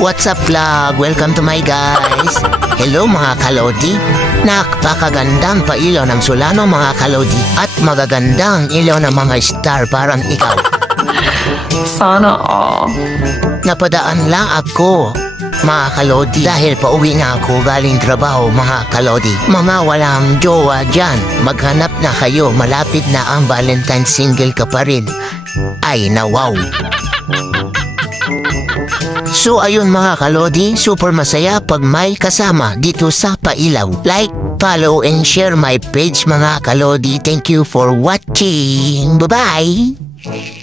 What's up vlog? Welcome to my guys. Hello mga kalodi. Napakagandang pailaw ng Solano mga kalodi. At magagandang ilaw ng mga star parang ikaw. Sana all. Napadaan lang ako mga kalodi dahil pauwi na ako galing trabaho mga kalodi. Mga walang jowa dyan, maghanap na kayo, malapit na ang Valentine, single ka pa rin. Ay na wow. So ayun mga kalodi, super masaya pag may kasama dito sa Pailaw. Like, follow, and share my page mga kalodi. Thank you for watching. Bye-bye!